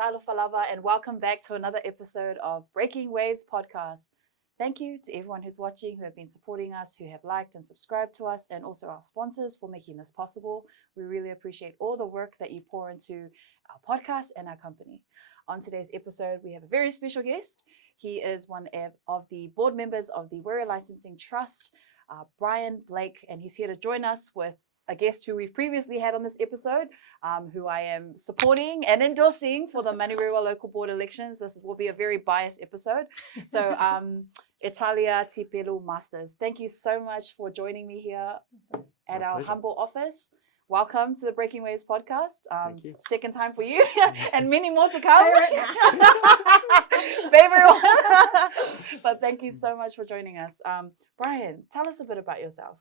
Talofa lava, and welcome back to another episode of Breaking Waves podcast. Thank you to everyone who's watching, who have been supporting us, who have liked and subscribed to us, and also our sponsors for making this possible. We really appreciate all the work that you pour into our podcast and our company. On today's episode, we have a very special guest. He is one of the board members of the Wiri Licensing Trust, Brian Blake, and he's here to join us with a guest who we've previously had on this episode, who I am supporting and endorsing for the Manirewa local board elections. This will be a very biased episode. So Italia Tipelu Masters, thank you so much for joining me here at our humble office. Welcome to the Breaking Waves podcast. Thank you. Second time for you and many more to come. Favorite one. But thank you so much for joining us. Brian, tell us a bit about yourself.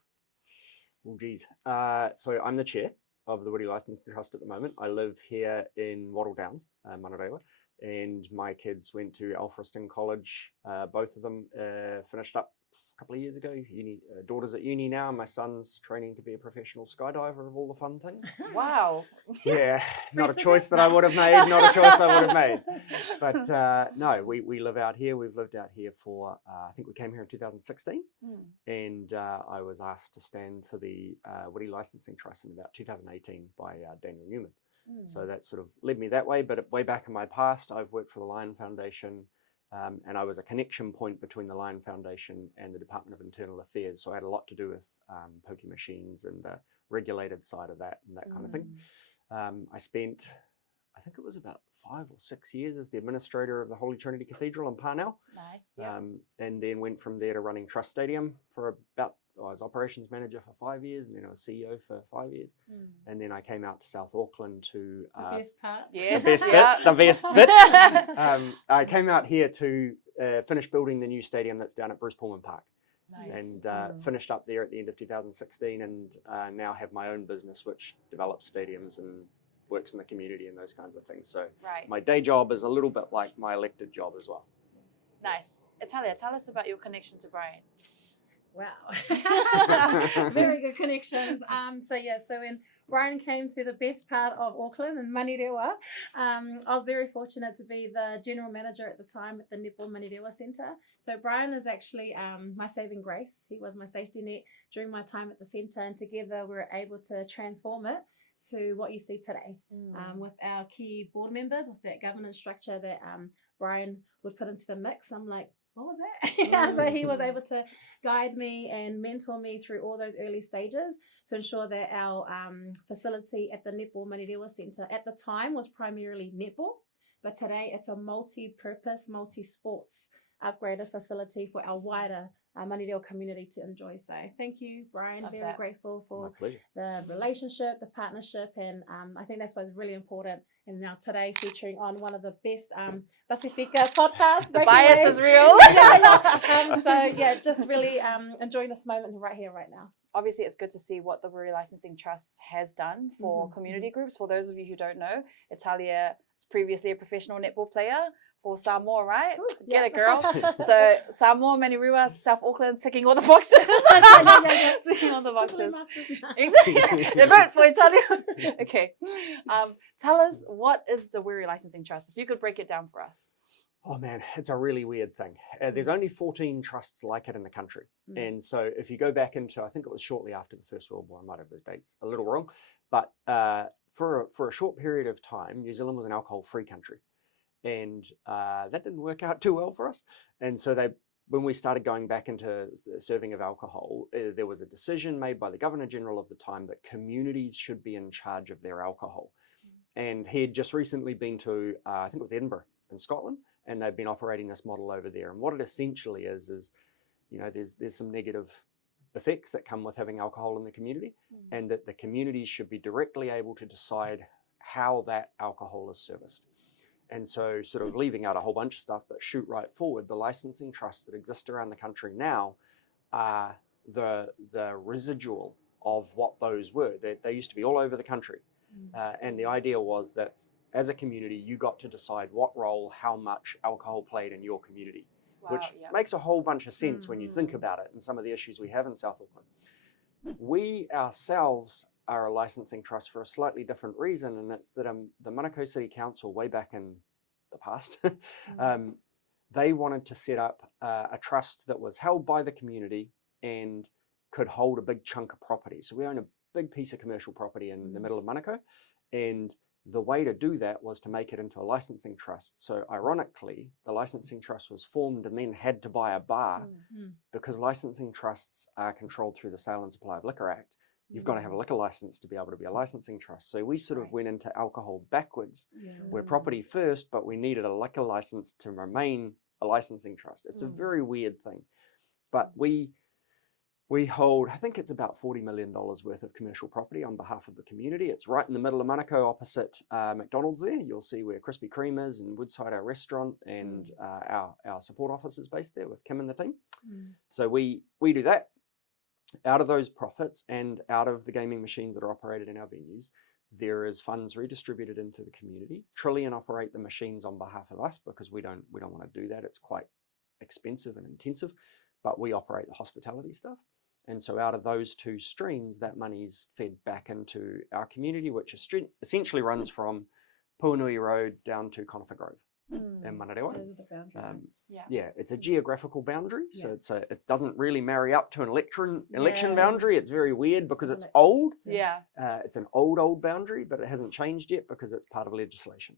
Well, geez. So I'm the chair of the Wiri Licensing Trust at the moment. I live here in Wattle Downs, Manarewa, and my kids went to Alfriston College. Both of them finished up a couple of years ago. Daughter's at uni now, and my son's training to be a professional skydiver of all the fun things. Wow. Yeah, not a choice that I would have made, not a choice I would have made. But no, we live out here. We've lived out here for, I think we came here in 2016. And I was asked to stand for the Wiri Licensing Trust in about 2018 by Daniel Newman. So that sort of led me that way. But way back in my past, I've worked for the Lion Foundation, and I was a connection point between the Lion Foundation and the Department of Internal Affairs. So I had a lot to do with pokie machines and the regulated side of that and that kind of thing. I spent, I think it was about 5 or 6 years as the administrator of the Holy Trinity Cathedral in Parnell. Nice. Yeah. And then went from there to running Trust Stadium for about, I was operations manager for 5 years, and then I was CEO for 5 years. And then I came out to South Auckland to the best part. Yes, the best bit, the best bit. I came out here to finish building the new stadium that's down at Bruce Pullman Park. Nice. And finished up there at the end of 2016, and now have my own business which develops stadiums and works in the community and those kinds of things. So my day job is a little bit like my elected job as well. Nice. Italia, tell us about your connection to Brian. Wow. Very good connections. So when Brian came to the best part of Auckland in Manirewa, I was very fortunate to be the general manager at the time at the Netball Manirewa Centre. So Brian is actually my saving grace. He was my safety net during my time at the centre, and together we were able to transform it to what you see today, with our key board members, with that governance structure that Brian would put into the mix. I'm like, what was that? So he was able to guide me and mentor me through all those early stages to ensure that our facility at the Netball Manirewa Centre at the time was primarily netball, but today it's a multi-purpose, multi-sports upgraded facility for our wider Manirewa community to enjoy. So thank you, Brian. Very grateful for the relationship, the partnership, and I think that's what's really important. And now today featuring on one of the best Pacifica podcasts. The bias is real. Just really enjoying this moment right here, right now. Obviously, it's good to see what the Wiri Licensing Trust has done for community groups. For those of you who don't know, Italia is previously a professional netball player for Samoa, right? Get it, girl. So Samoa, Manirewa, South Auckland, ticking all the boxes. Ticking all the boxes. Exactly. They vote for Italia. Okay. Tell us, what is the Wiri Licensing Trust? If you could break it down for us. Oh man, it's a really weird thing. There's only 14 trusts like it in the country. And so if you go back into, I think it was shortly after the First World War, I might have those dates a little wrong, but for a short period of time, New Zealand was an alcohol-free country. And that didn't work out too well for us. And so when we started going back into the serving of alcohol, there was a decision made by the Governor General of the time that communities should be in charge of their alcohol. And he had just recently been to, I think it was Edinburgh in Scotland, and they've been operating this model over there. And what it essentially is, there's some negative effects that come with having alcohol in the community, and that the communities should be directly able to decide how that alcohol is serviced. And so sort of leaving out a whole bunch of stuff, but shoot right forward, the licensing trusts that exist around the country now are the residual of what those were. They used to be all over the country. And the idea was that as a community, you got to decide what role, how much alcohol played in your community, which makes a whole bunch of sense when you think about it and some of the issues we have in South Auckland. We ourselves are a licensing trust for a slightly different reason, and it's that the Manukau City Council way back in the past, they wanted to set up a trust that was held by the community and could hold a big chunk of property. So we own a big piece of commercial property in the middle of Manukau, and the way to do that was to make it into a licensing trust. So ironically, the licensing trust was formed and then had to buy a bar because licensing trusts are controlled through the Sale and Supply of Liquor Act. You've got to have a liquor license to be able to be a licensing trust. So we sort of went into alcohol backwards. We're property first, but we needed a liquor license to remain a licensing trust. It's a very weird thing. But we hold, I think it's about $40 million worth of commercial property on behalf of the community. It's right in the middle of Manukau opposite McDonald's there. You'll see where Krispy Kreme is and Woodside, our restaurant, and our support office is based there with Kim and the team. So we do that. Out of those profits and out of the gaming machines that are operated in our venues, there is funds redistributed into the community. Trillion operate the machines on behalf of us because we don't want to do that. It's quite expensive and intensive, but we operate the hospitality stuff. And so out of those two streams, that money's fed back into our community, which essentially runs from Puanui Road down to Conifer Grove in Manarewa. It's a geographical boundary, so it doesn't really marry up to an election boundary. It's very weird because it's old. It's an old boundary, but it hasn't changed yet because it's part of legislation.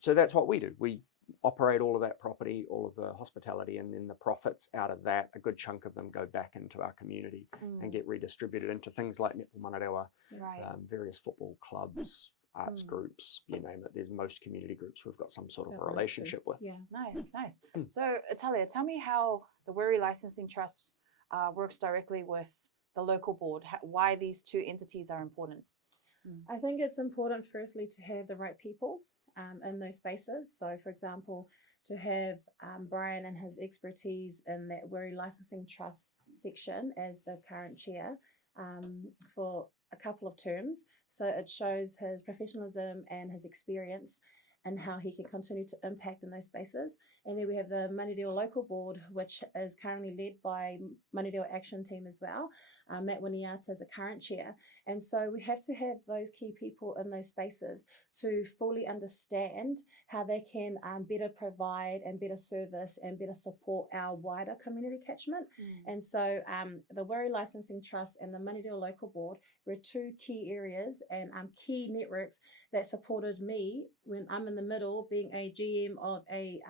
So that's what we do. We operate all of that property, all of the hospitality, and then the profits out of that, a good chunk of them go back into our community and get redistributed into things like Netball Manarewa, various football clubs, arts groups, you name it. There's most community groups we've got some sort of a relationship with. Nice. So Italia, tell me how the Wiri Licensing Trust works directly with the local board, why these two entities are important. I think it's important firstly to have the right people in those spaces. So for example, to have Brian and his expertise in that Wiri Licensing Trust section as the current chair for a couple of terms. So it shows his professionalism and his experience and how he can continue to impact in those spaces. And then we have the Manadeo Local Board, which is currently led by Manadeo Action Team as well. Matt Winiata is the current chair. And so we have to have those key people in those spaces to fully understand how they can better provide and better service and better support our wider community catchment. And so the Wiri Licensing Trust and the Manadeo Local Board were two key areas and key networks that supported me when I'm in the middle, being a GM of a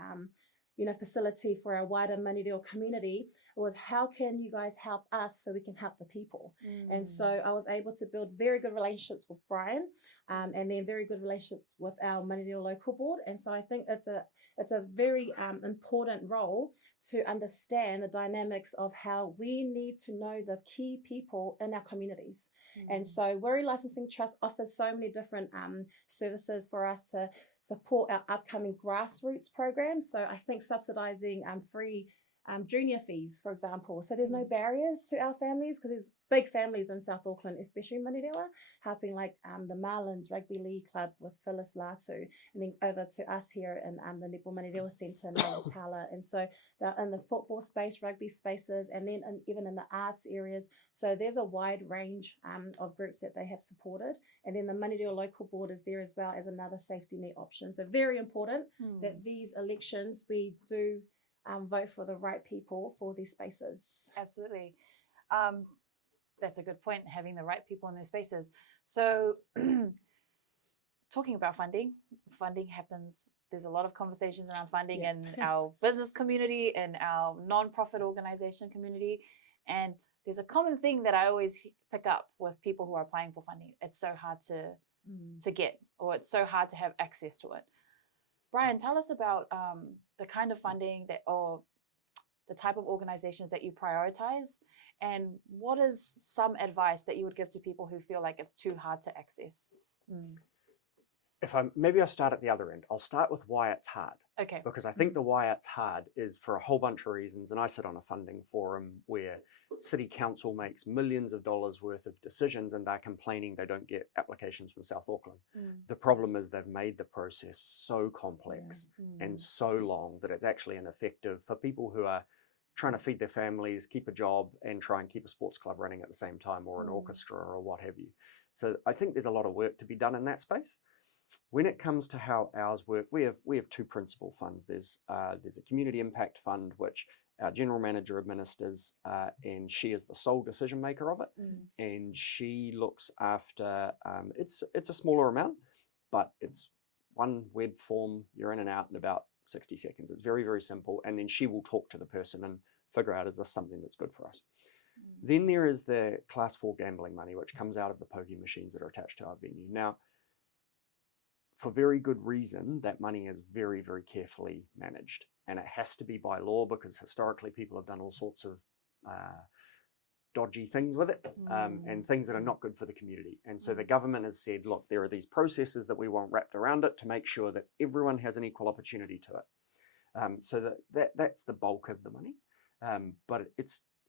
facility for our wider Manadeo community. Was how can you guys help us so we can help the people? And so I was able to build very good relationships with Brian and then very good relationship with our Manadeo Local Board. And so I think it's a very important role to understand the dynamics of how we need to know the key people in our communities. And so Wiri Licensing Trust offers so many different services for us to support our upcoming grassroots programs. So I think subsidizing free junior fees, for example. So there's no barriers to our families because there's big families in South Auckland, especially Manarewa, helping like the Marlins Rugby League Club with Phyllis Latu, and then over to us here in the Netball Manarewa Centre in Karl. And so they're in the football space, rugby spaces, and then even in the arts areas. So there's a wide range of groups that they have supported. And then the Manadeo Local Board is there as well as another safety net option. So very important that these elections we do vote for the right people for these spaces. Absolutely. That's a good point, having the right people in those spaces. So talking about funding happens, there's a lot of conversations around funding in our business community and our non-profit organization community. And there's a common thing that I always pick up with people who are applying for funding. It's so hard to get, or it's so hard to have access to it. Brian, tell us about the kind of funding or the type of organizations that you prioritize, and what is some advice that you would give to people who feel like it's too hard to access? Maybe I'll start at the other end. I'll start with why it's hard. Okay. Because I think the why it's hard is for a whole bunch of reasons, and I sit on a funding forum where City Council makes millions of dollars worth of decisions and they're complaining they don't get applications from South Auckland. The problem is they've made the process so complex and so long that it's actually ineffective for people who are trying to feed their families, keep a job, and try and keep a sports club running at the same time, or an orchestra or what have you. So I think there's a lot of work to be done in that space. when it comes to how ours work, we have two principal funds. There's a community impact fund, which our general manager administers, and she is the sole decision maker of it. And she looks after, it's a smaller amount, but it's one web form, you're in and out in about 60 seconds. It's very, very simple. And then she will talk to the person and figure out, is this something that's good for us? Then there is the class 4 gambling money, which comes out of the pokie machines that are attached to our venue. Now, for very good reason, that money is very, very carefully managed. And it has to be by law, because historically people have done all sorts of dodgy things with it, and things that are not good for the community. And so the government has said, look, there are these processes that we want wrapped around it to make sure that everyone has an equal opportunity to it. So that's the bulk of the money. But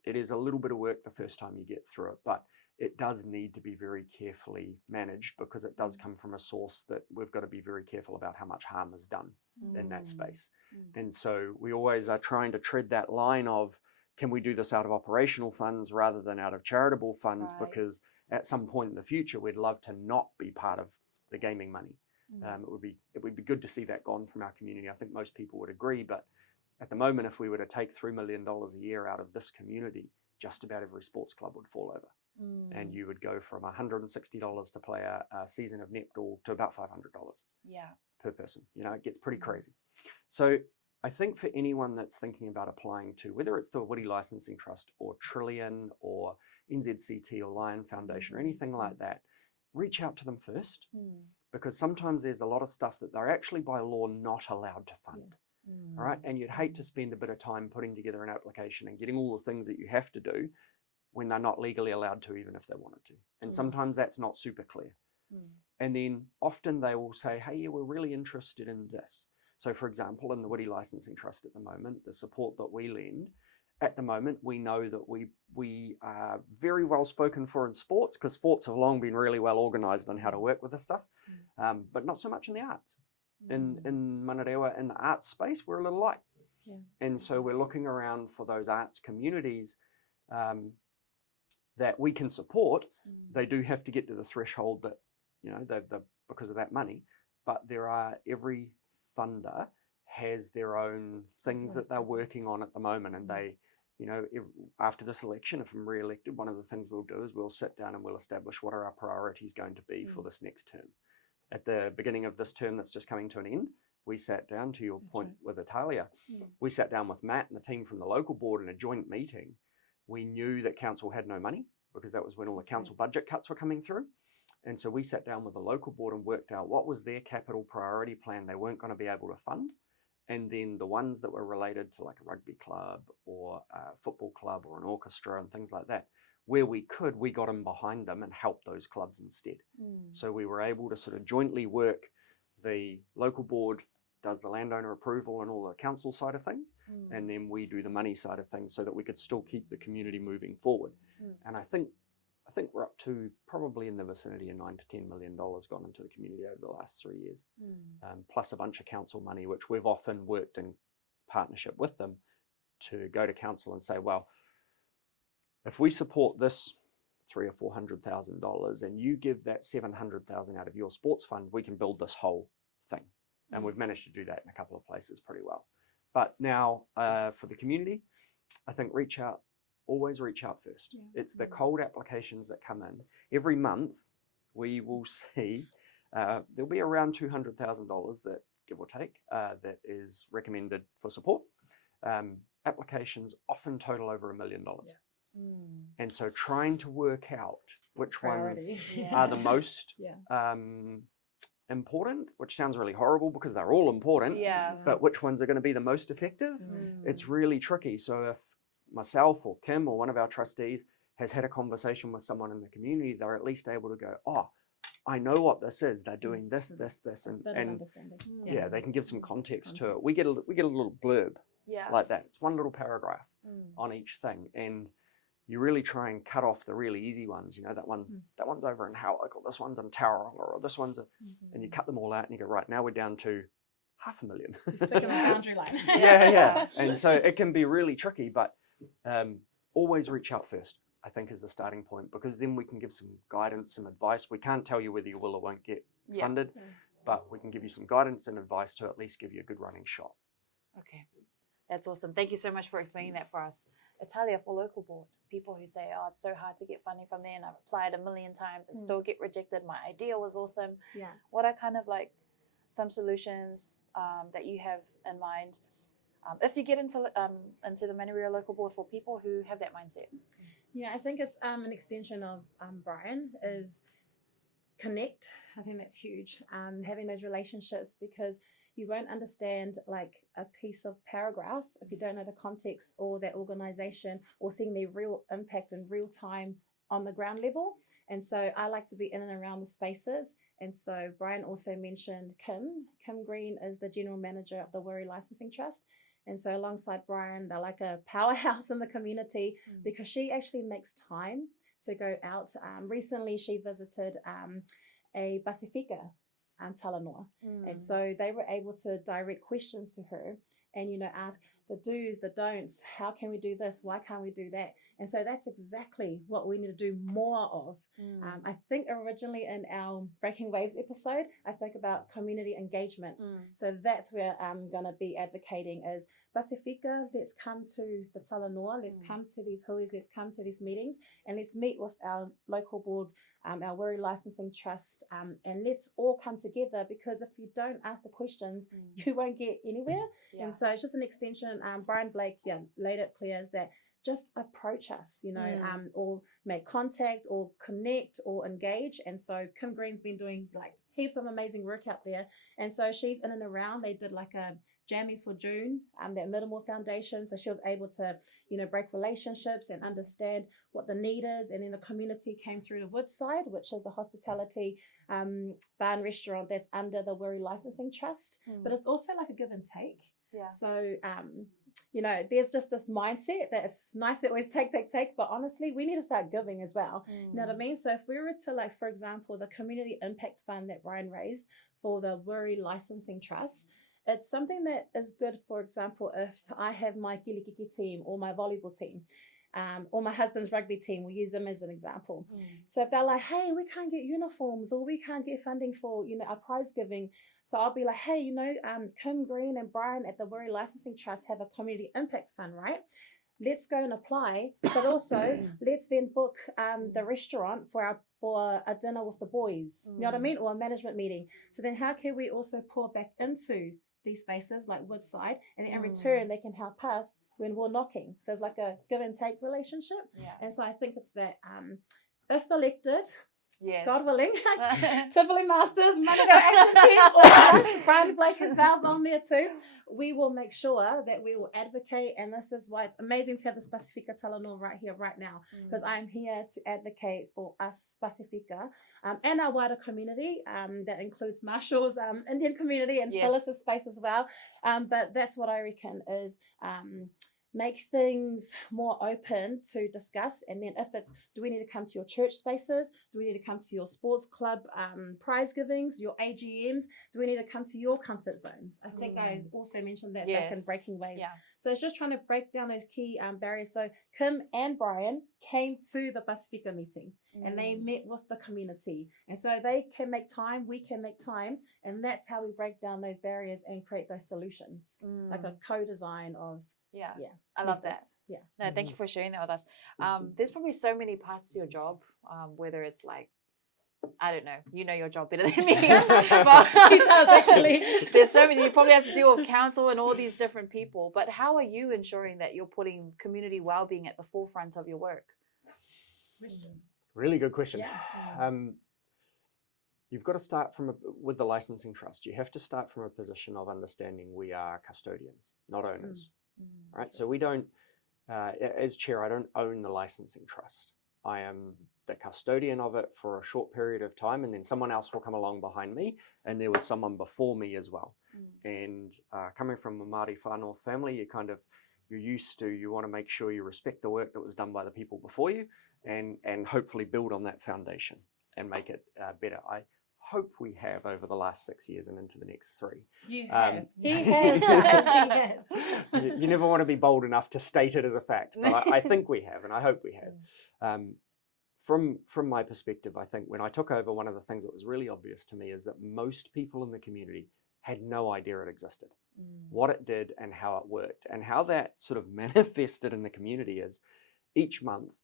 it is a little bit of work the first time you get through it, but it does need to be very carefully managed, because it does come from a source that we've got to be very careful about how much harm is done in that space. And so we always are trying to tread that line of, can we do this out of operational funds rather than out of charitable funds? Right. Because at some point in the future, we'd love to not be part of the gaming money. It would be good to see that gone from our community. I think most people would agree, but at the moment, if we were to take $3 million a year out of this community, just about every sports club would fall over. And you would go from $160 to play a season of netball to about $500 per person. You know, it gets pretty crazy. So I think for anyone that's thinking about applying to, whether it's the Wiri Licensing Trust or Trillion or NZCT or Lion Foundation or anything like that, reach out to them first, because sometimes there's a lot of stuff that they're actually by law not allowed to fund. All right, and you'd hate to spend a bit of time putting together an application and getting all the things that you have to do when they're not legally allowed to, even if they wanted to. And sometimes that's not super clear. And then often they will say, hey, yeah, we're really interested in this. So for example, in the Wiri Licensing Trust at the moment, the support that we lend, at the moment, we know that we are very well spoken for in sports, because sports have long been really well organized on how to work with this stuff, but not so much in the arts. In Manarewa, in the arts space, we're a little light. And so we're looking around for those arts communities that we can support. They do have to get to the threshold that, you know, because of that money, but every funder has their own things that they're working on at the moment. And they, you know, after this election, if I'm re-elected, one of the things we'll do is we'll sit down and we'll establish what are our priorities going to be for this next term. At the beginning of this term that's just coming to an end, we sat down, to your point with Italia, we sat down with Matt and the team from the local board in a joint meeting. We knew that council had no money, because that was when all the council budget cuts were coming through. And so we sat down with the local board and worked out what was their capital priority plan they weren't going to be able to fund. And then the ones that were related to like a rugby club or a football club or an orchestra and things like that, where we could, we got them behind them and helped those clubs instead. So we were able to sort of jointly work. The local board does the landowner approval and all the council side of things, and then we do the money side of things so that we could still keep the community moving forward. And I think we're up to probably in the vicinity of $9 to $10 million gone into the community over the last 3 years, plus a bunch of council money, which we've often worked in partnership with them to go to council and say, well, if we support this $300,000 or $400,000 and you give that $700,000 out of your sports fund, we can build this whole thing. And we've managed to do that in a couple of places pretty well. But now for the community, I think always reach out first. It's the cold applications that come in. Every month we will see there'll be around $200,000 that, give or take, that is recommended for support. Applications often total over $1 million. And so trying to work out which ones are the most important, which sounds really horrible because they're all important, but which ones are going to be the most effective, it's really tricky. So if myself or Kim or one of our trustees has had a conversation with someone in the community, they're at least able to go, oh, I know what this is. They're doing this, and they can give some context to it. We get a little blurb like that. It's one little paragraph on each thing, and you really try and cut off the really easy ones. You know, that one's over in Howick, or this one's in Tauranga, or this one's, and you cut them all out and you go, right, now we're down to $500,000. Stick in the boundary line. And so it can be really tricky, but always reach out first, I think, is the starting point, because then we can give some guidance, some advice. We can't tell you whether you will or won't get funded, but we can give you some guidance and advice to at least give you a good running shot. Okay, that's awesome. Thank you so much for explaining that for us. Italia for local board, people who say, oh, it's so hard to get funding from there and I've applied a million times and still get rejected. My idea was awesome. Yeah. What are kind of like some solutions that you have in mind if you get into the Manurewa local board for people who have that mindset? Yeah, I think it's an extension of Brian is connect. I think that's huge. Having those relationships, because you won't understand like a piece of paragraph if you don't know the context or that organization or seeing their real impact in real time on the ground level. And so I like to be in and around the spaces. And so Brian also mentioned Kim Green is the general manager of the Wiri Licensing Trust. And so alongside Brian, they're like a powerhouse in the community because she actually makes time to go out. Recently, she visited a Pacifica Talanoa. And so they were able to direct questions to her and, you know, ask the do's, the don'ts, how can we do this? Why can't we do that? And so that's exactly what we need to do more of. I think originally in our Breaking Waves episode, I spoke about community engagement. So that's where I'm going to be advocating is Pacifica, let's come to the Talanoa, let's come to these huis, let's come to these meetings, and let's meet with our local board, our Wiri Licensing Trust, and let's all come together, because if you don't ask the questions, you won't get anywhere. And so it's just an extension. Brian Blake laid it clear is that just approach us, you know, or make contact or connect or engage. And so Kim Green's been doing like heaps of amazing work out there. And so she's in and around. They did like a Jammies for June, that Middlemore Foundation. So she was able to, you know, break relationships and understand what the need is. And then the community came through the Woodside, which is a hospitality bar and restaurant that's under the Wiri Licensing Trust. But it's also like a give and take. Yeah. So, you know, there's just this mindset that it's nice to always take, but honestly, we need to start giving as well. You know what I mean? So if we were to, like, for example, the Community Impact Fund that Brian raised for the Wiri Licensing Trust, it's something that is good, for example, if I have my kilikiki team or my volleyball team, or my husband's rugby team, we'll use them as an example. So if they're like, hey, we can't get uniforms or we can't get funding for, you know, our prize giving, so I'll be like, hey, you know, Kim Green and Brian at the Wiri Licensing Trust have a community impact fund, right? Let's go and apply, but also let's then book the restaurant for a dinner with the boys, you know what I mean, or a management meeting. So then how can we also pour back into these spaces like Woodside, and in return they can help us when we're knocking. So it's like a give and take relationship. And so I think it's that if elected, God willing, Tivoli Masters, Manurewa Action Team, or Brian Blake has vows on there too, we will make sure that we will advocate. And this is why it's amazing to have this Pacifica Talanoa right here, right now, because I'm here to advocate for us Pacifica and our wider community. That includes Marshall's Indian community and Phyllis's space as well. But that's what I reckon is make things more open to discuss. And then if it's, do we need to come to your church spaces? Do we need to come to your sports club prize givings, your AGMs? Do we need to come to your comfort zones? I think I also mentioned that back in Breaking Waves. So it's just trying to break down those key barriers. So Kim and Brian came to the Pacifica meeting and they met with the community. And so they can make time, we can make time. And that's how we break down those barriers and create those solutions, like a co-design of I love that. No, thank you for sharing that with us. There's probably so many parts to your job, whether it's like, I don't know, you know your job better than me. But actually. There's so many, you probably have to deal with council and all these different people. But how are you ensuring that you're putting community well-being at the forefront of your work? Really good question. You've got to start with the licensing trust. You have to start from a position of understanding we are custodians, not owners. Right, so we don't, as chair, I don't own the licensing trust. I am the custodian of it for a short period of time, and then someone else will come along behind me, and there was someone before me as well. And coming from a Māori Far North family, you want to make sure you respect the work that was done by the people before you, and hopefully build on that foundation and make it better. I hope we have over the last 6 years and into the next 3. You have. He has. He has. You never want to be bold enough to state it as a fact, but I think we have, and I hope we have. from my perspective, I think when I took over, one of the things that was really obvious to me is that most people in the community had no idea it existed, what it did and how it worked. And how that sort of manifested in the community is each month,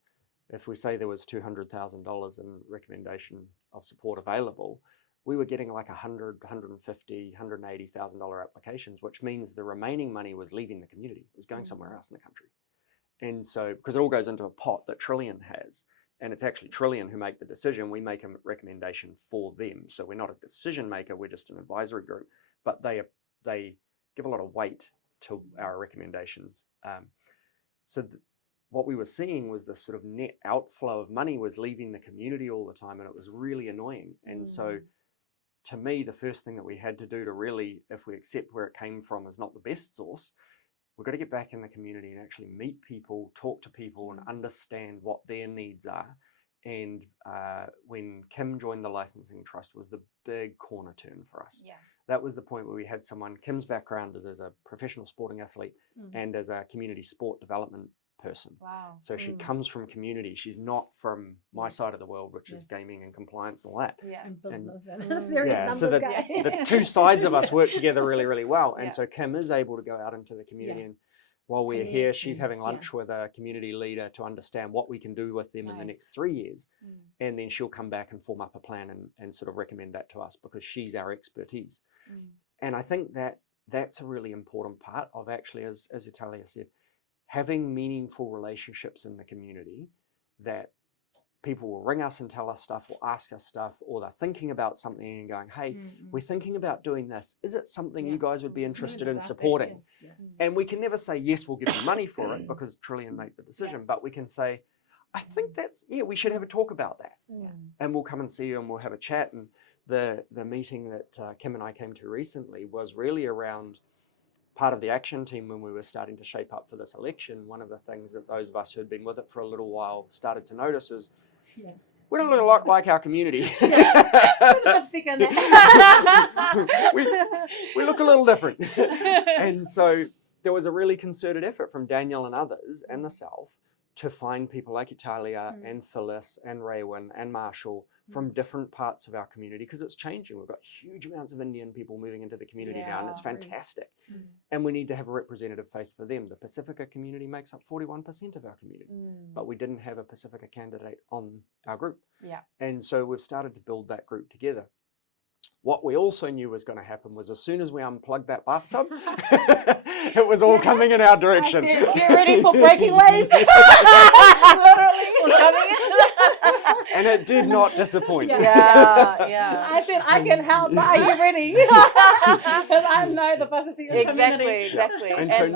if we say there was $200,000 in recommendation of support available, we were getting like $100, $150, $180,000 applications, which means the remaining money was leaving the community. It was going somewhere else in the country. And so, because it all goes into a pot that Trillian has, and it's actually Trillian who make the decision, we make a recommendation for them. So we're not a decision maker, we're just an advisory group, but they give a lot of weight to our recommendations. What we were seeing was this sort of net outflow of money was leaving the community all the time, and it was really annoying. And so to me, the first thing that we had to do to really, if we accept where it came from as not the best source, we've got to get back in the community and actually meet people, talk to people, and understand what their needs are. And when Kim joined the licensing trust was the big corner turn for us. Yeah. That was the point where we had someone, Kim's background is as a professional sporting athlete and as a community sport development person. Wow. So she comes from community. She's not from my side of the world, which is gaming and compliance and all that. Yeah. And business and serious numbers so guy. the two sides of us work together really, really well. And Yeah. so Kim is able to go out into the community and while we're here, she's having lunch with a community leader to understand what we can do with them in the next 3 years. And then she'll come back and form up a plan and sort of recommend that to us because she's our expertise. And I think that that's a really important part of actually, as Italia said, having meaningful relationships in the community that people will ring us and tell us stuff or ask us stuff, or they're thinking about something and going, hey, we're thinking about doing this. Is it something you guys would be interested in supporting? And we can never say, yes, we'll give you money for it because Trillian made the decision, but we can say, I think that's, we should have a talk about that. And we'll come and see you and we'll have a chat. And the meeting that Kim and I came to recently was really around part of the action team when we were starting to shape up for this election. One of the things that those of us who had been with it for a little while started to notice is we don't look a lot like our community. Speak on that. we look a little different. And so there was a really concerted effort from Daniel and others and myself to find people like Italia and Phyllis and Raywin and Marshall from different parts of our community, because it's changing. We've got huge amounts of Indian people moving into the community now, and it's fantastic. And we need to have a representative face for them. The Pacifica community makes up 41% of our community, but we didn't have a Pacifica candidate on our group. And so we've started to build that group together. What we also knew was going to happen was as soon as we unplugged that bathtub, it was all coming in our direction. I said, get ready for breaking waves. Literally. And it did not disappoint. I said, I can help, but are you ready? Because I know the Pacifica community. Exactly. And so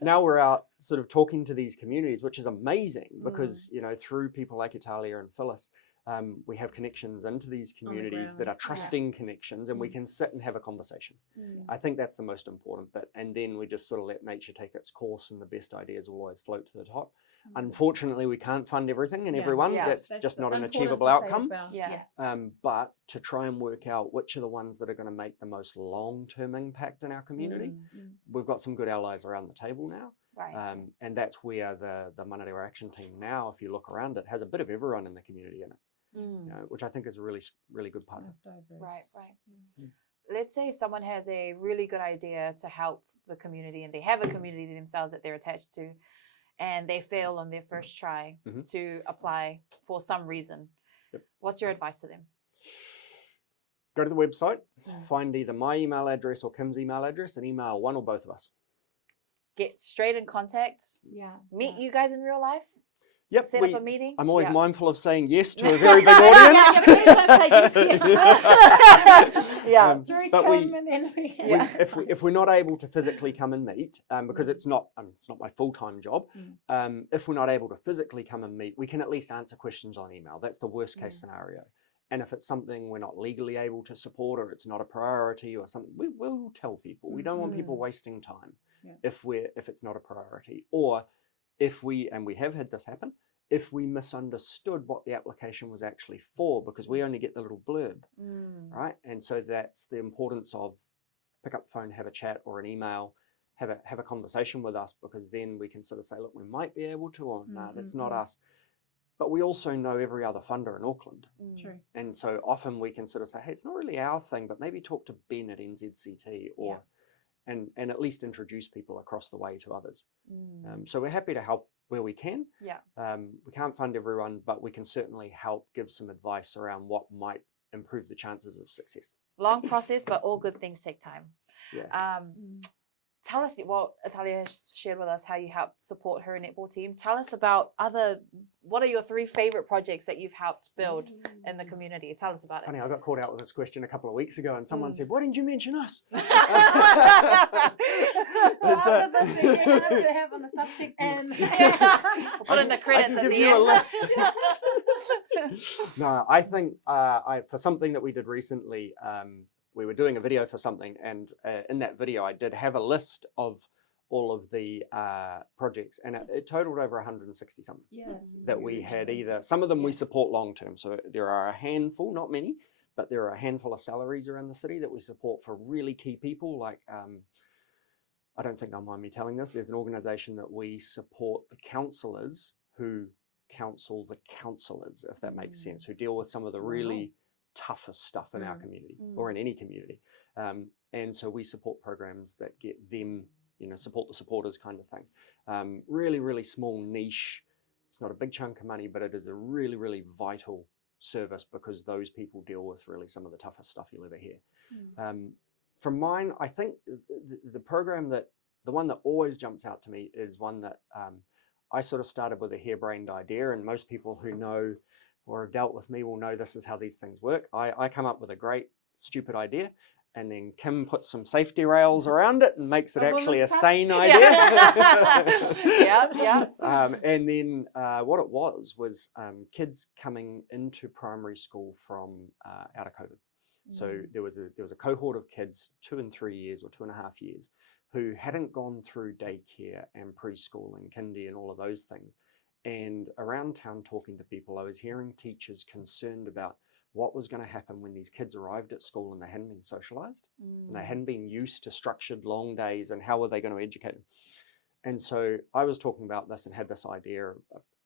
now we're out sort of talking to these communities, which is amazing because, you know, through people like Italia and Phyllis, we have connections into these communities that are trusting connections, and we can sit and have a conversation. I think that's the most important bit. And then we just sort of let nature take its course, and the best ideas will always float to the top. Unfortunately, we can't fund everything and everyone. That's just not an achievable outcome. But to try and work out which are the ones that are going to make the most long-term impact in our community, we've got some good allies around the table now. And that's where the Manarewa Action Team now, if you look around it, has a bit of everyone in the community in it. You know, which I think is a really, really good part of it. Right. Let's say someone has a really good idea to help the community, and they have a community themselves that they're attached to, and they fail on their first try to apply for some reason. What's your advice to them? Go to the website, find either my email address or Kim's email address, and email one or both of us. Get straight in contact. Meet you guys in real life. Set up a meeting. I'm always mindful of saying yes to a very big audience. But if we're not able to physically come and meet, because it's not my full-time job, if we're not able to physically come and meet, we can at least answer questions on email. That's the worst case scenario. And if it's something we're not legally able to support, or it's not a priority or something, we will tell people. We don't want people wasting time if it's not a priority, or if we have had this happen, if we misunderstood what the application was actually for, because we only get the little blurb, right? And so that's the importance of pick up the phone, have a chat or an email, have a conversation with us, because then we can sort of say, look, we might be able to, or no, that's not us. but we also know every other funder in Auckland. True. And so often we can sort of say, hey, it's not really our thing, but maybe talk to Ben at NZCT or and at least introduce people across the way to others. So we're happy to help where we can. We can't fund everyone, but we can certainly help give some advice around what might improve the chances of success. Long process, but all good things take time. Yeah. Tell us, well, Italia has shared with us how you help support her netball team. Tell us about what are your 3 favorite projects that you've helped build in the community? Tell us about it. Funny, I got called out with this question a couple of weeks ago and someone said, why didn't you mention us? So after this thing, you're going to have on the subject and put in the credits I can at give the you end. a list. No, I think for something that we did recently, we were doing a video for something, and in that video I did have a list of all of the projects, and it totaled over 160 something that we had either. Some of them we support long term, so there are a handful, not many, but there are a handful of salaries around the city that we support for really key people. Like I don't think they'll mind me telling this, there's an organisation that we support the councillors who counsel the councillors, if that makes sense, who deal with some of the really toughest stuff in our community or in any community. And so we support programs that get them, support the supporters kind of thing. Really, really small niche. It's not a big chunk of money, but it is a really, really vital service because those people deal with really some of the toughest stuff you'll ever hear. From mine, I think the program the one that always jumps out to me is one that I sort of started with a harebrained idea, and most people who know or have dealt with me will know this is how these things work. I come up with a great, stupid idea, and then Kim puts some safety rails around it and makes it actually a sane idea. And then what it was kids coming into primary school from out of COVID. So there was a cohort of kids, 2 and 3 years or 2.5 years, who hadn't gone through daycare and preschool and kindy and all of those things. And around town talking to people, I was hearing teachers concerned about what was going to happen when these kids arrived at school and they hadn't been socialized and they hadn't been used to structured long days, and how were they going to educate them? And so I was talking about this and had this idea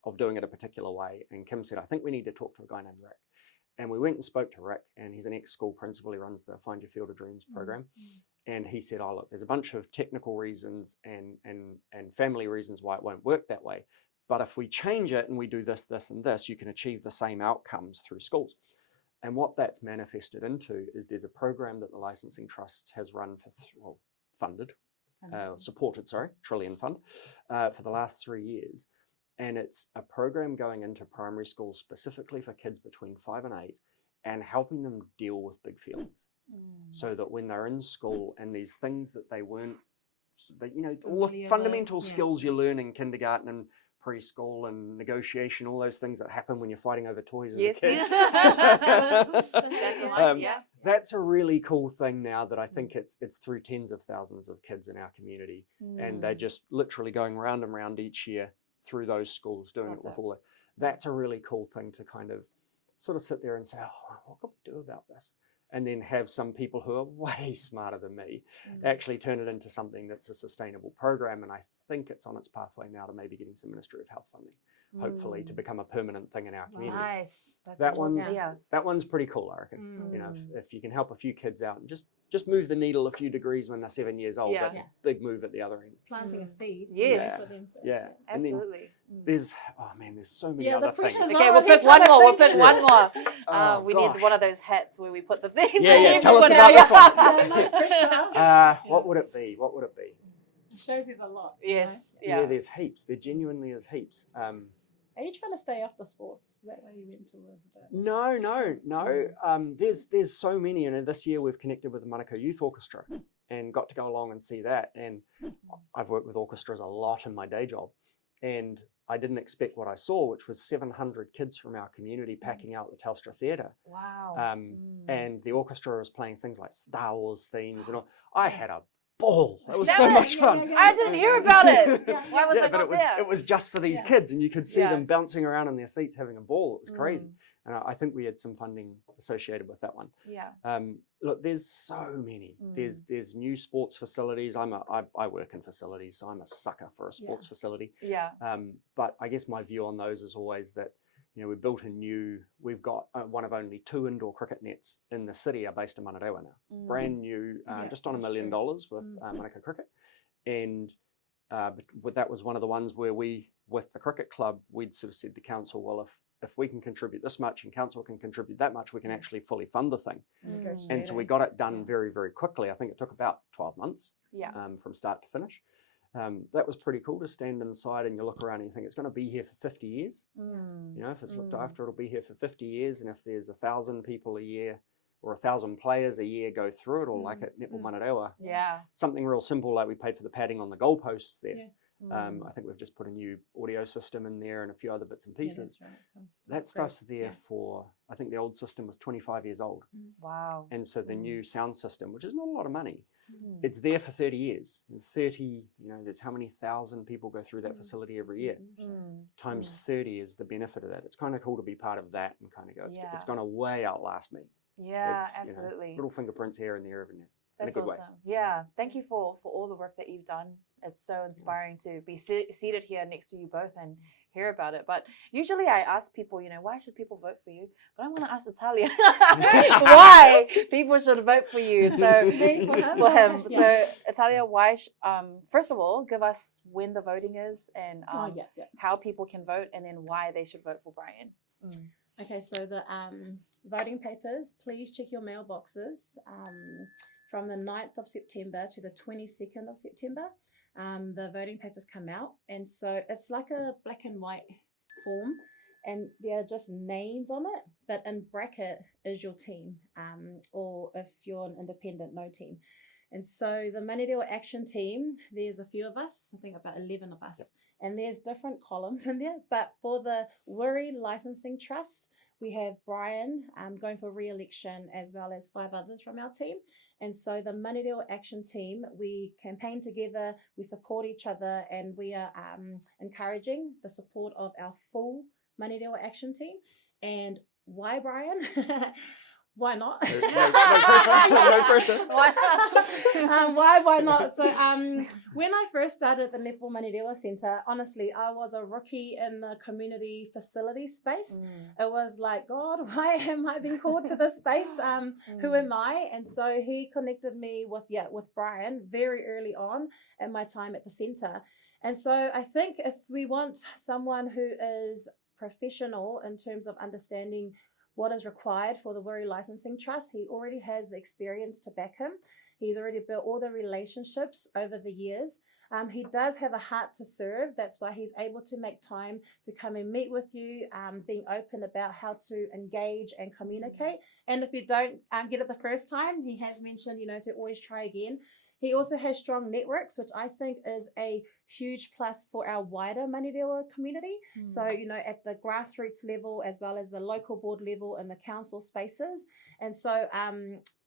of doing it a particular way. And Kim said, I think we need to talk to a guy named Rick. And we went and spoke to Rick, and he's an ex-school principal. He runs the Find Your Field of Dreams program. And he said, oh, look, there's a bunch of technical reasons and family reasons why it won't work that way. But if we change it and we do this, this, and this, you can achieve the same outcomes through schools. And what that's manifested into is there's a program that the Licensing Trust has run supported, Trillion Fund, for the last 3 years. And it's a program going into primary schools specifically for kids between 5 and 8 and helping them deal with big feelings. So that when they're in school and these things that they weren't, all the fundamental skills you learn in kindergarten and preschool and negotiation, all those things that happen when you're fighting over toys as a kid. That's a really cool thing now that I think it's through tens of thousands of kids in our community. And they're just literally going round and round each year through those schools, doing it with all that. That's a really cool thing to kind of sort of sit there and say, oh, what can we do about this? And then have some people who are way smarter than me actually turn it into something that's a sustainable program. And I think it's on its pathway now to maybe getting some Ministry of Health funding, hopefully, to become a permanent thing in our community. Nice. That one's pretty cool, I reckon. If you can help a few kids out and just move the needle a few degrees when they're 7 years old, that's a big move at the other end. Planting a seed. Yes. Absolutely. There's so many other things. Okay, we'll pick one more. We need one of those hats where we put the things. Tell us about this one. What would it be? It shows there's a lot. Yes. Yeah, there's heaps. There genuinely is heaps. Are you trying to stay off the sports? Is that why you went towards that? No. There's so many, and this year we've connected with the Manukau Youth Orchestra and got to go along and see that. And I've worked with orchestras a lot in my day job, and I didn't expect what I saw, which was 700 kids from our community packing out the Telstra Theatre. Wow. And the orchestra was playing things like Star Wars themes and all. I had a ball. It was so much fun. I didn't hear about it. Why was I not there? It was just for these kids, and you could see them bouncing around in their seats having a ball. It was crazy. And I think we had some funding associated with that one. Look, there's so many. There's new sports facilities. I work in facilities, so I'm a sucker for a sports facility. But I guess my view on those is always that we built we've got one of only 2 indoor cricket nets in the city are based in Manarewa now. Brand new, just on $1 million with Manukau Cricket. And but that was one of the ones where with the cricket club, we'd sort of said to council, well, if we can contribute this much and council can contribute that much, we can actually fully fund the thing. And so we got it done very, very quickly. I think it took about 12 months from start to finish. That was pretty cool to stand inside and you look around and you think it's going to be here for 50 years. If it's looked after, it'll be here for 50 years. And if there's 1,000 people a year or 1,000 players a year go through it, or like at Netball Manarewa, something real simple like we paid for the padding on the goalposts there. I think we've just put a new audio system in there and a few other bits and pieces. That stuff's there for, I think the old system was 25 years old. Wow. And so the new sound system, which is not a lot of money, it's there for 30 years. And 30, there's how many thousand people go through that facility every year. Times 30 is the benefit of that. It's kind of cool to be part of that and kind of go, it's going to way outlast me. Yeah, absolutely. Little fingerprints here and there, every That's awesome. Yeah, thank you for all the work that you've done. It's so inspiring to be seated here next to you both and hear about it. But usually I ask people, why should people vote for you? But I want to ask Italia why people should vote for you. So for him. So Italia, why? First of all, give us when the voting is and how people can vote, and then why they should vote for Brian. Okay, so the voting papers, please check your mailboxes from the 9th of September to the 22nd of September. The voting papers come out, and so it's like a black and white form, and there are just names on it, but in bracket is your team, or if you're an independent, no team. And so the Manarewa Action Team, there's a few of us, I think about 11 of us, and there's different columns in there. But for the Wiri Licensing Trust, we have Brian going for re-election, as well as 5 others from our team. And so the Manarewa Action Team, we campaign together, we support each other, and we are encouraging the support of our full Manarewa Action Team. And why Brian? Why not? No pressure. Why not? So when I first started the Netball Manarewa Centre, honestly, I was a rookie in the community facility space. It was like, God, why am I being called to this space? Who am I? And so he connected me with Brian very early on in my time at the centre. And so I think if we want someone who is professional in terms of understanding what is required for the Wiri Licensing Trust, he already has the experience to back him. He's already built all the relationships over the years. He does have a heart to serve. That's why he's able to make time to come and meet with you, being open about how to engage and communicate. And if you don't get it the first time, he has mentioned, to always try again. He also has strong networks, which I think is a huge plus for our wider Manarewa community. So, at the grassroots level, as well as the local board level and the council spaces. And so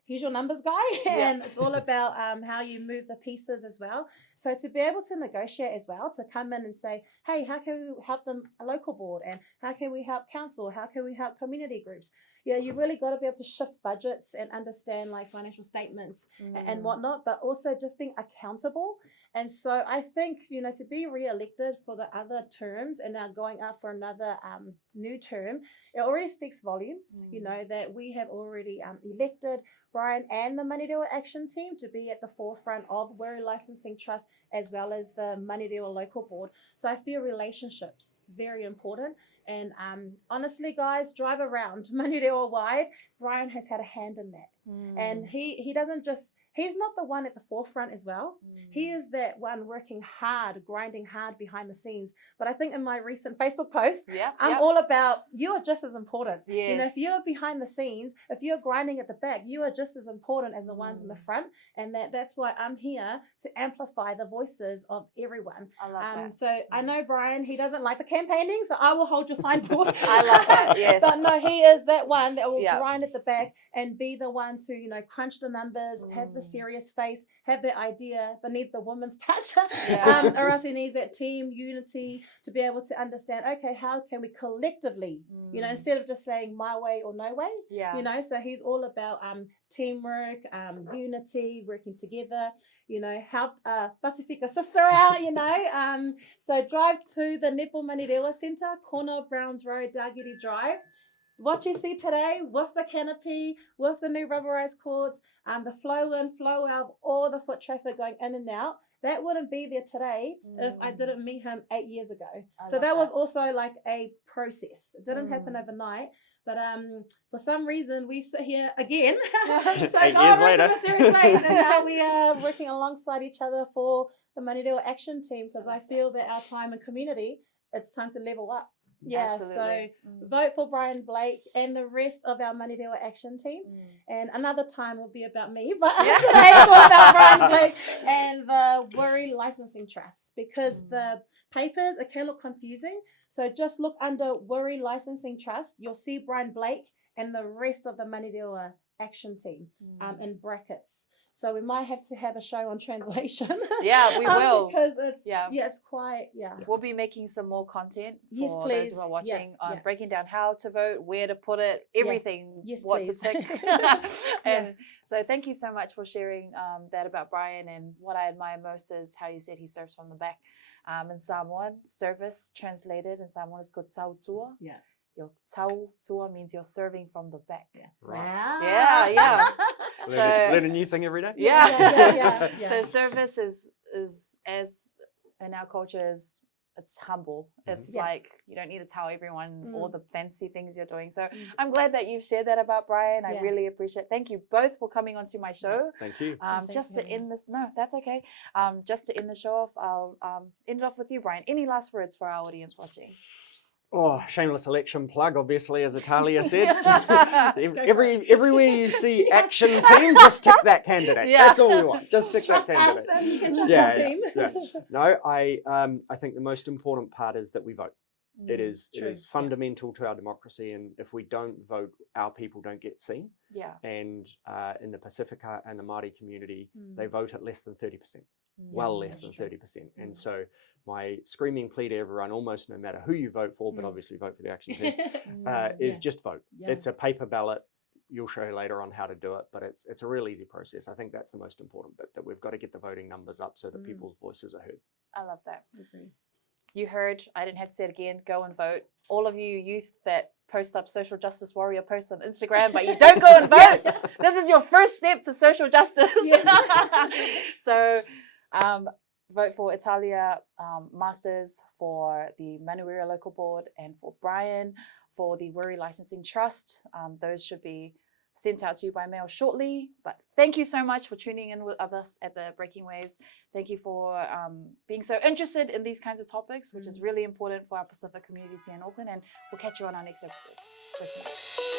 he's your numbers guy, and it's all about how you move the pieces as well. So to be able to negotiate as well, to come in and say, hey, how can we help them a local board, and how can we help council, how can we help community groups? You really got to be able to shift budgets and understand like financial statements and whatnot, but also just being accountable. And so I think, to be re-elected for the other terms and now going up for another new term, it already speaks volumes, that we have already elected Brian and the Manarewa Action Team to be at the forefront of Wiri Licensing Trust, as well as the Manarewa Local Board. So I feel relationships, very important. And honestly, guys, drive around Manarewa wide. Brian has had a hand in that. And he doesn't just, he's not the one at the forefront as well. He is that one working hard, grinding hard behind the scenes. But I think in my recent Facebook post, I'm all about, you are just as important. If you're behind the scenes, if you're grinding at the back, you are just as important as the ones in the front. And that's why I'm here to amplify the voices of everyone. I love that. So I know Brian, he doesn't like the campaigning, so I will hold your signboard. I love that, yes. But no, he is that one that will grind at the back and be the one to, crunch the numbers, have the serious face, have the idea beneath the woman's touch, or else he needs that team unity to be able to understand, okay, how can we collectively, instead of just saying my way or no way, so he's all about teamwork, unity, working together, help Pacifica sister out, So drive to the Nepo Manirewa Centre, corner of Browns Road, Dagiri Drive. What you see today with the canopy, with the new rubberized courts, the flow in, flow out, all the foot traffic going in and out, that wouldn't be there today if I didn't meet him 8 years ago. So that was also like a process. It didn't happen overnight. But for some reason, we sit here again. So 8 years later. mysterious ways, and now we are working alongside each other for the Manirewa Action Team, because I feel that our time and community, it's time to level up. Yeah, Absolutely. So vote for Brian Blake and the rest of our Manirewa Action Team. And another time will be about me, but today it's all about Brian Blake and the Wiri Licensing Trust, because the papers, it can look confusing. So just look under Wiri Licensing Trust. You'll see Brian Blake and the rest of the Manirewa Action Team in brackets. So we might have to have a show on translation. Yeah, we will. Because it's quite, We'll be making some more content Yes, for please. those who are watching on Yeah. breaking down how to vote, where to put it, everything, Yes, what please. to tick. And so thank you so much for sharing that about Brian. And what I admire most is how you said he serves from the back. In Samoan, service translated in Samoan is called tautua. Yeah. Your tautua means you're serving from the back. Right. Wow. Yeah. So Learn a new thing every day. yeah. So service is as in our culture is it's humble. It's like you don't need to tell everyone all the fancy things you're doing. So I'm glad that you've shared that about Brian. I really appreciate. Thank you both for coming onto my show. Thank you. Just to end this, no, that's okay. Just to end the show off, I'll end it off with you, Brian. Any last words for our audience watching? Oh, shameless election plug, obviously, as Italia said. Everywhere you see action team, just tick that candidate. Yeah. That's all we want. Just tick that candidate. Us, and you can trust our team. No, I think the most important part is that we vote. It is True. fundamental to our democracy, and if we don't vote, our people don't get seen. Yeah. And in the Pacifica and the Māori community, they vote at less than 30%. Well less than 30%. And so my screaming plea to everyone, almost no matter who you vote for, but obviously vote for the action team, is just vote. Yeah. It's a paper ballot. You'll show you later on how to do it, but it's a real easy process. I think that's the most important bit, that we've got to get the voting numbers up so that people's voices are heard. I love that. You heard, I didn't have to say it again, go and vote. All of you youth that post up social justice warrior posts on Instagram, but you don't go and vote, this is your first step to social justice. So vote for Italia Masters, for the Manuira Local Board, and for Brian for the Wiri Licensing Trust. Those should be sent out to you by mail shortly. But thank you so much for tuning in with us at the Breaking Waves. Thank you for being so interested in these kinds of topics, which is really important for our Pacific communities here in Auckland. And we'll catch you on our next episode. Breaking Waves.